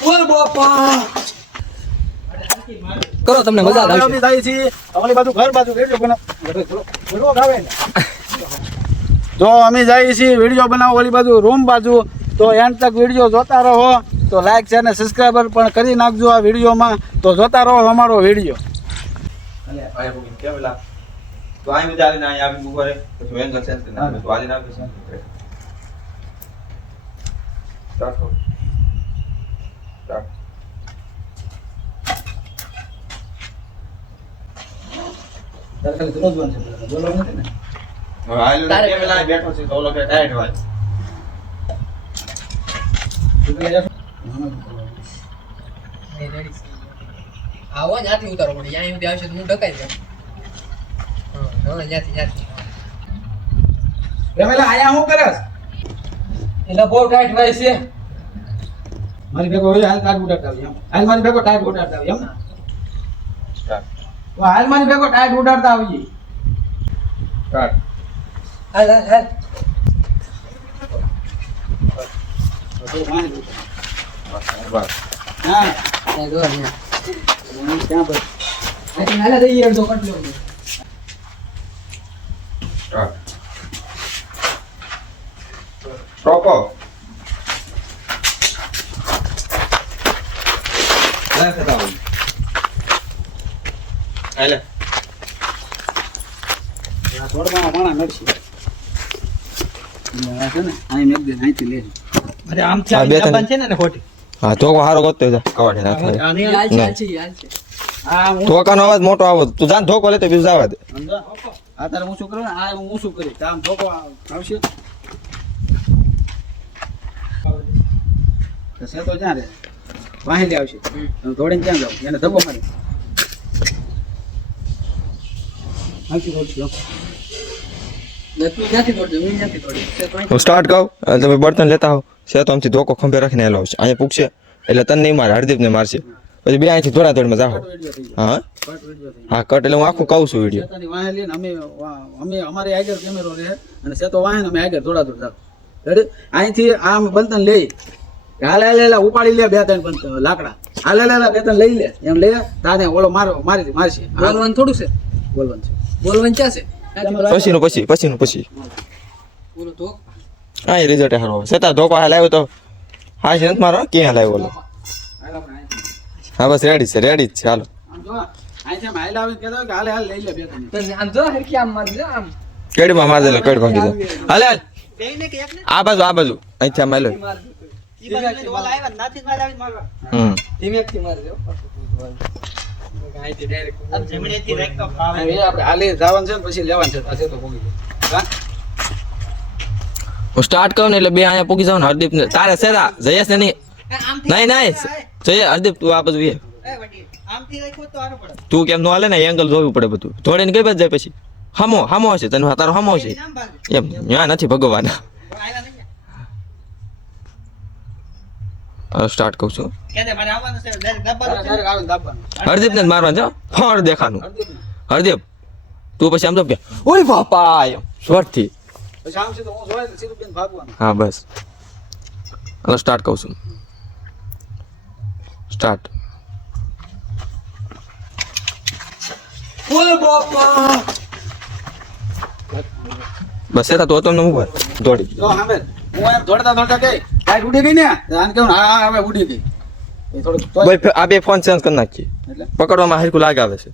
બોલ બાપા કરો તમને મજા આવશે અમે જાય છે અમારી બાજુ ઘર બાજુ વિડિયો બનાવ ઘરો ગાવે જો અમે જાય છે વિડિયો બનાવો ઓલી બાજુ રૂમ બાજુ તો એન્ડ તક વિડિયો જોતા રહો તો લાઈક શેર અને સબસ્ક્રાઇબર પણ કરી નાખજો આ વિડિયોમાં તો જોતા રહો અમારો વિડિયો અલે આયા બુકિંગ કેવલા તો આઈ વિચારીને આયા આવી બુકરે તો એંગલ સેન્સ ના તો આલી નાખી છે સ્ટાર્ટ કરો સ્ટાર્ટ તારે ખાલી દરરોજ બનશે બોલવાનું નથી ને હવે આયલો કેવલા બેઠો છે તો ઓલો કે ટાઈટ હોય આવો ત્યાંથી ઉતારો પડે અહીંયા સુધી આવશે તો હું ઢકાઈ જાઉં હા ત્યાંથી રમેલા આયા હું કરસ એટલે બહુ ટાઈટ હોય છે મારી ભેગો હોય હાલ ટાઈટ ઉડાડતા આવી એમ હાલ મારી ભેગો ટાઈટ ઉડાડતા આવી એમ સ્ટાર્ટ તો હાલ મારી ભેગો ટાઈટ ઉડાડતા આવી સ્ટાર્ટ હાલ બસ હા જો અહીંયા ત્યાં પર આથી હાલે દઈએ તો કટલો સ્ટાર્ટ સ્ટોપ ના થતા હોય આલે થોડમાં માણા નડશે છે ને આઈ મેક દે નાઈથી લે અરે આમ હા, બે ત્રણ. છે ને ખોટી હા તો હારો ગોતતો જા કવાડે નાખે હાલ છે હા હું ધોકાનો અવાજ મોટો આવો તું જાન ધોકો લેતો બીજું જવા દે સમજો આ તારે હું શું કરું ને આ હું શું કરી આમ ધોકો આવશે કસે તો જ્યાં રે વાહી આવશે દોડીને ક્યાં જાવ એને ધક્કો મારી હાકી રોડ તું નથી તોડજો હું નથી તોડી હું સ્ટાર્ટ કહું એટલે તમે બર્તન લેતા હો છે તો આમથી ધોકો ખંભે રાખીને એલો આવશે અહીંયા પૂછશે એટલે તને નહીં મારે હરદીપને મારશે પછી બે અહીંથી થોડા થોડીમાં જાઓ હા હા કટ એટલે હું આખું કહું છું વિડીયો શેતાની વાહે લઈને અમે અમારી આગળ કેમેરો રહે અને શેતો વાહે ને અમે આગળ થોડા જાવ રેડી અહીંથી આમ બંધન લઈ હાલે ઉપાડી લે બે ત્રણ બંધન લાકડા હાલે બે ત્રણ લઈ લે એમ લે તાને ઓલો મારશે બોલવાનું થોડું છે બોલવાનું છે બોલવાનું ક્યાં છે પછીનું પછી બોલો તો હા એ રિઝલ્ટ સારો આવે છતાં ધોકો હાલ આવ્યો તો હા છે નથી મારો ક્યાં લાવ્યો ઓલો હા બસ રેડી જ છે હાલો આમ જો અહીંથી આમ હાલ આવે કહેતો કે હાલે લઈ લે બે ત્રણ આમ જો હરકી આમ મારજો આમ કેડીમાં માર દેલો કેડીમાં કીધું હાલે હાલ આ બાજુ અહીંથી આમ હાલો ધીમેથી મારજો અહીંથી ડાયરેક્ટ આપણે હાલે જવાનું છે ને પછી લેવાનું છે પાસે તો પોગી હા હું સ્ટાર્ટ કરું ને એટલે બે અહીંયા પૂકી જાવ ને હરદીપ ને તારે સેરા જયેશ ને નહીં જય હરદીપ તું આ બધું તું કેમ નો હાલે ને એંગલ જોવું પડે બધું થોડીને કઈ બાજુ જાય પછી હામો હશે તને તારો હામો હશે એમ ત્યાં નથી ભગવાન સ્ટાર્ટ કહું છું હરદીપ ને મારવાનું છે ફળ દેખાનું હરદીપ તું પછી આમ તો કે ઓય બાપા એમ સ્વરથી પછી આમ છે તો હું જોઈ સીધું બેન ભાગવાનું હા બસ હવે સ્ટાર્ટ કહું છું સ્ટાર્ટ બોલ બાપા બસ એ તો તમને મૂકવા દોડી જો હામે હું એમ દોડતા ગઈ લાઈટ ઉડી ગઈ ને આને કેવું હા હવે ઉડી ગઈ એ થોડું ભાઈ આ બે ફોન ચેન્જ કરી નાખીએ એટલે પકડવામાં હરકું લાગ આવે છે